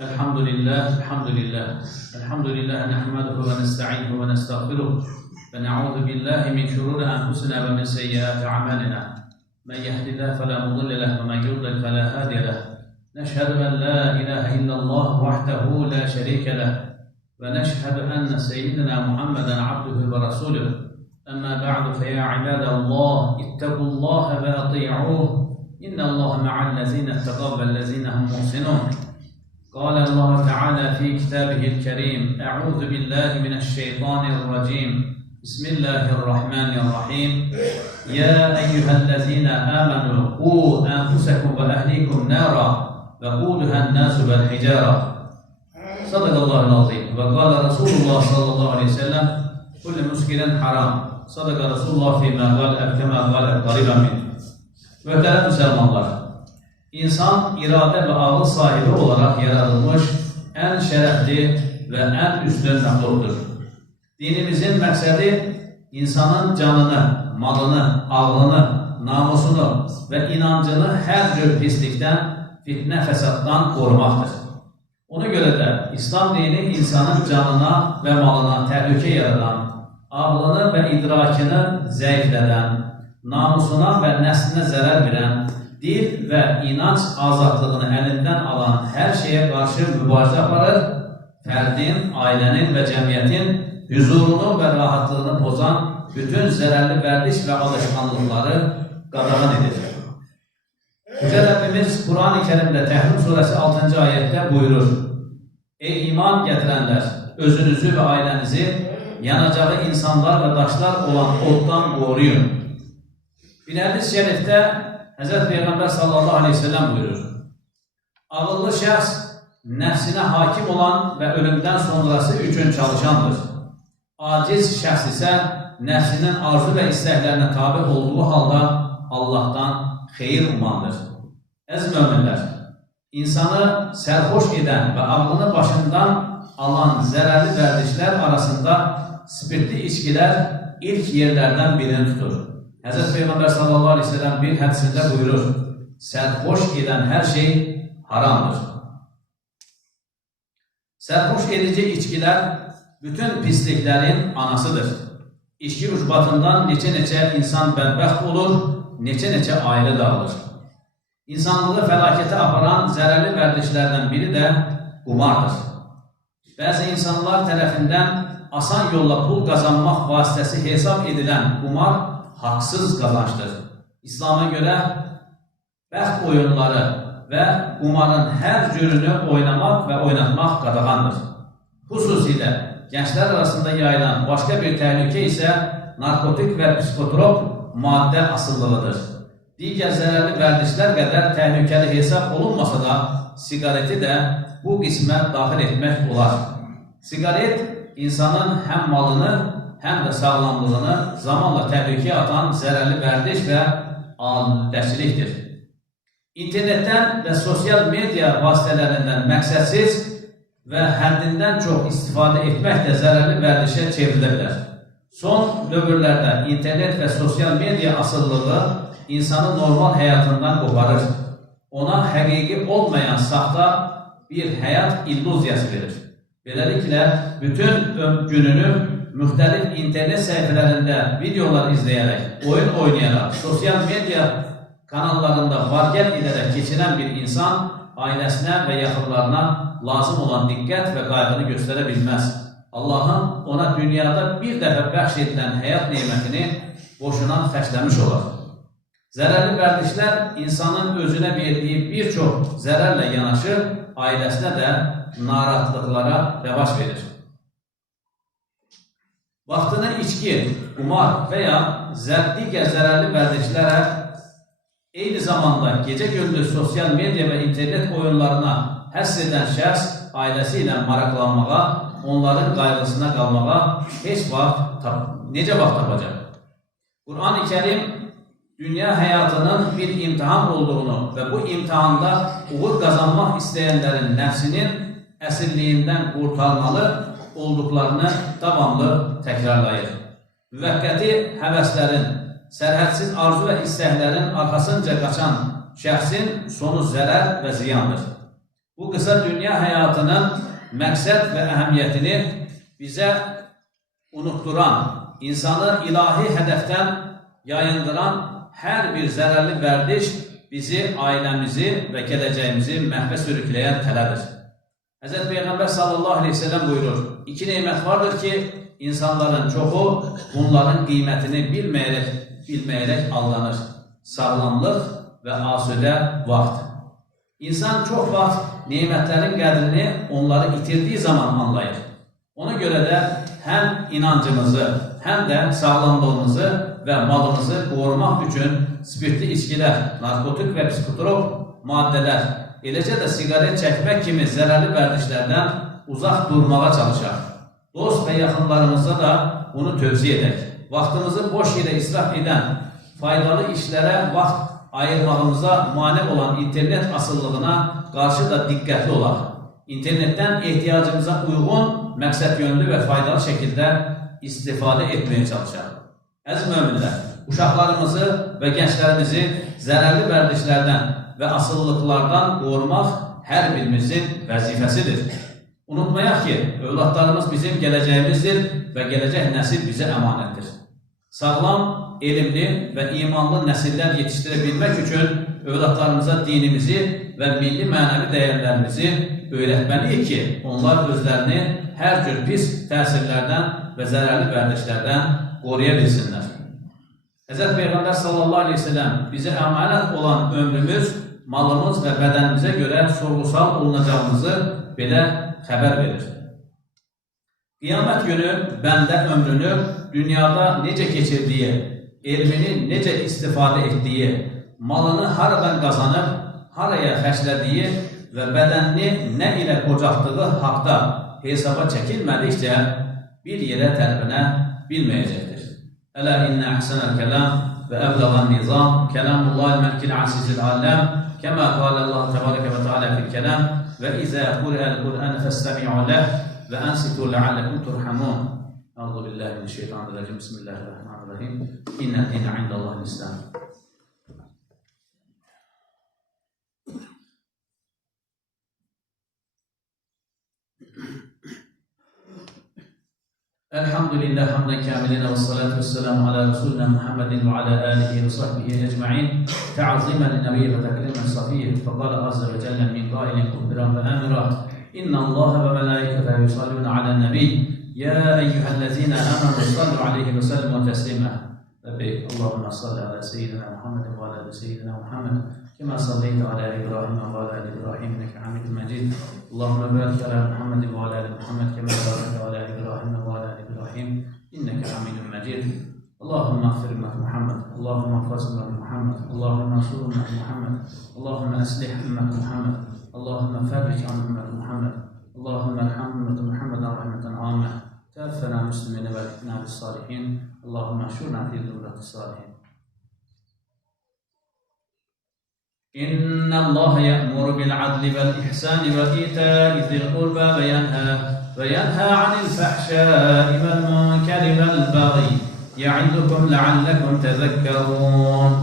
الحمد لله نحمده ونستعينه ونستغفره ونعوذ بالله من شرور أنفسنا ومن سيئات أعمالنا. من يهد الله فلا مضل له ومن يضلل فلا هادي له. نشهد أن لا إله إلا الله وحده لا شريك له ونشهد أن سيدنا محمدا عبده ورسوله. أما بعد فيا عباد الله اتقوا الله وأطيعوه إن الله مع الذين اتقوا والذين هم محسنون. قال الله تعالى في كتابه الكريم: أعوذ بالله من الشيطان الرجيم. بسم الله الرحمن الرحيم. يا أيها الذين آمنوا قوا أنفسكم وأهليكم نارا وقودها الناس والحجارة. صدق الله العظيم. وقال رسول الله صلى الله عليه وسلم: كل مسكر حرام. صدق رسول الله فيما قال كما قال قريبا منه. Muhterem Müslümanlar, İnsan irade ve ağıl sahibi olarak yaratılmış en şerefli ve en üstün məxluqdur. Dinimizin məqsədi insanın canını, malını, ağlını, namusunu ve inancını her tür pislikten, fitne, fesattan korumaqdır. Ona göre de İslam dini insanın canına ve malına təhlükə yaradan, ağlını ve idrakını zəiflədən, namusuna ve nəslinə zərər verən, dil ve inanç azadlığını elinden alan her şeye karşı mübarizə aparır, fərdin, ailənin ve cəmiyyətin huzurunu ve rahatlığını pozan bütün zərərli vərdiş ve alışkanlıkları qadağan edir. Yüce Rabbimiz Kur'an-ı Kerim'de Təhrim suresi 6. ayette buyurur: Ey iman getirenler, özünüzü ve ailenizi yanacağı insanlar ve taşlar olan ottan koruyun. Bir hadis-i şerifte Hazreti Peygamber sallallahu aleyhi ve sellem buyurur: Ağıllı şəxs nəfsinə hakim olan ve ölümden sonrası üçün çalışandır. Aciz şəxs ise nəfsinin arzu ve istəklərinə tabi olduğu halda Allah'tan xeyir umandır. Əziz möminlər, insanı sərxoş edən ve ağlını başından alan zərərli vərdişlər arasında spirtli içkilər ilk yerlerden birini tutur. Hazreti Peygamber sallallahu aleyhi ve sellem bir hadisinde buyurur: Sərxoş eden her şey haramdır. Sərxoş edici içkiler bütün pisliklerin anasıdır. İçki ucbatından neçə insan bədbəxt olur, neçə ailə dağılır. İnsanlığı fəlakətə aparan zərərli vərdişlərdən biri de qumardır. Bazı insanlar tərəfindən asan yolla pul kazanmaq vasitəsi hesab edilen qumar haksız kazançtır. İslam'a göre bəxt oyunları ve kumarın her cürünü oynamak ve oynatmak qadağandır. Xüsusilə gençler arasında yayılan başka bir təhlükə ise narkotik ve psikotrop madde asıllığıdır. Digər zərərli vərdişlər qədər təhlükəli hesab olunmasa da sigareti de bu qismə daxil etmək olar. Sigaret insanın hem malını hem de sağlamlığını zamanla təhlükəyə atan zərərli vərdiş və adətçilikdir. İnternetten ve sosyal medya vasitələrindən məqsədsiz ve həddindən çox istifadə etmək də zərərli vərdişə çevrilə bilər. Son dövrlərdə internet ve sosyal medya asıllığı insanı normal həyatından qoparır. Ona həqiqi olmayan saxta bir həyat illüziyası verir. Beləliklə, bütün gününü müxtəlif internet səhifələrində videolar izləyərək, oyun oynayarak, sosyal medya kanallarında var-gəl edərək keçirən bir insan ailəsinə və yaxınlarına lazım olan diqqət və qayğını göstərə bilməz. Allahın ona dünyada bir dəfə bəxş edilən həyat neymətini boşuna xərcləmiş olar. Zərərli vərdişlər insanın özünə verdiyi bir çox zərərlə yanaşı, ailəsinə də narahatlıqlara rəvac verir. Vaxtını içki, qumar veya digər zərərli vərdişlərə, eyni zamanda gecə-gündüz sosyal medya ve internet oyunlarına həsr edən şəxs ailəsi ilə maraqlanmağa, onların qayğısına qalmağa necə vaxt tapacaq? Kur'an-ı Kerim dünya hayatının bir imtihan olduğunu ve bu imtihanda uğur kazanmak isteyenlerin nəfsinin əsirliyindən qurtarmalı olduklarını davamlı təkrarlayır. Müvəqqəti həvəslərin, sərhədsiz arzu və istəklərin arxasınca qaçan şəxsin sonu zərər və ziyandır. bu kısa dünya hayatının məqsəd və əhəmiyyətini bizə unutturan, insanı ilahi hədəfdən yayındıran hər bir zərərli vərdiş bizi, ailəmizi və gələcəyimizi məhvə sürükləyen tələdir. Hz. Peyğəmbər sallallahu aleyhi ve sellem buyurur, iki nemət vardır ki, insanların çoxu bunların qiymətini bilməyərək aldanır. Sağlamlıq və asüdə vaxt. İnsan çox vaxt nemətlərin qədrini onları itirdiği zaman anlayır. Ona görə də həm inancımızı, həm də sağlamlığımızı və malımızı qorumaq üçün spirtli içkilər, narkotik və psikotrop maddələr, eləcə də sigaret çəkmək kimi zərərli vərdişlərdən uzaq durmağa çalışaq. Dost və yaxınlarımıza da bunu tövsiyə edək. Vaxtımızı boş yerə israf edən, faydalı işlərə vaxt ayırmağımıza mane olan internet asıllığına qarşı da diqqətli olaq. İnternetdən ehtiyacımıza uyğun, məqsəd yönlü və faydalı şəkildə istifadə etməyə çalışaq. Əziz möminlər, uşaqlarımızı və gənclərimizi zərərli vərdişlərdən və asılılıqlardan qorumaq hər birimizin vəzifəsidir. Unutmayaq ki, övladlarımız bizim gələcəyimizdir və gələcək nəsil bizə əmanətdir. Sağlam, elmli və imanlı nəsillər yetişdirə bilmək üçün övladlarımıza dinimizi və milli mənəvi dəyərlərimizi öyrətməliyik ki, onlar özlərini hər cür pis təsirlərdən və zərərli vərdişlərdən qoruya bilsinlər. Hz. Peyğəmbər sallallahu aleyhi ve sellem bizə əmanət olan ömrümüz, malımız və bədənimizə görə sorğu-sual olunacağımızı belə xəbər verir. Qiyamət günü bəndə ömrünü dünyada necə keçirdiyi, elmini necə istifadə etdiyi, malını haradan qazanıb, haraya xərclədiyi və bədənini nə ilə qocaqdığı haqda hesaba çəkilmədikcə bir yerə tərpənə bilməyəcəkdir. Ələ innə əhsənəl kələm və əbləğən nizam kələmullahil məlkil asizil aləm kəmə qalə Allah təbarəkə və teala fil kələm və izə qur'əl qur'an fəstəmi'u ləh və ənsitu ləalləkum turhamun. Əuzu billahi mineşşeytanirracim. Bismillahirrahmanirrahim. İnnə dinə indəllahil İslam. Elhamdülillah hamden kâmiline ve salatu vesselamu ala Resulina Muhammedin ve ala alihi ve sahbihi ecma'in te'azimen linnebiye ve tekrimen safiyye fekâle azze ve celle min gâilin kubbiran ve amirat inna Allahe ve melâiketehu yusallûne alen nebi ya eyyühellezîne amanu sallu aleyhi ve sellimu teslîmâ Rabbi Allahümme salli ala seyyidina Muhammedin ve ala seyyidina Muhammed kema salleyte ala İbrahim ve ala İbrahim inneke hamidun mecid Allahümme barik ala Muhammedin ve ala Muhammed kema barakte ala İbrahim ve ala İbrahim inneke hamidun mecid Allahümme affir ümmet Muhammed Allahümme affaz ümmet Muhammed Allahümme ansur ümmet Muhammed Allahümme eslih ümmet Muhammed Allahümme ferric an ümmet Muhammed Allahümme erham ümmet Muhammed'an rahmeten âme Teaffena müslimine ve ekna bis salihin Allahümme şurna fi zümreti salihin İnna Allah ya'muru bil adli vel ihsani ve ita'i zil qurba ve yanha 'anil fahşai vel munkeri vel baghi ya'idukum la'allakum tezekkerun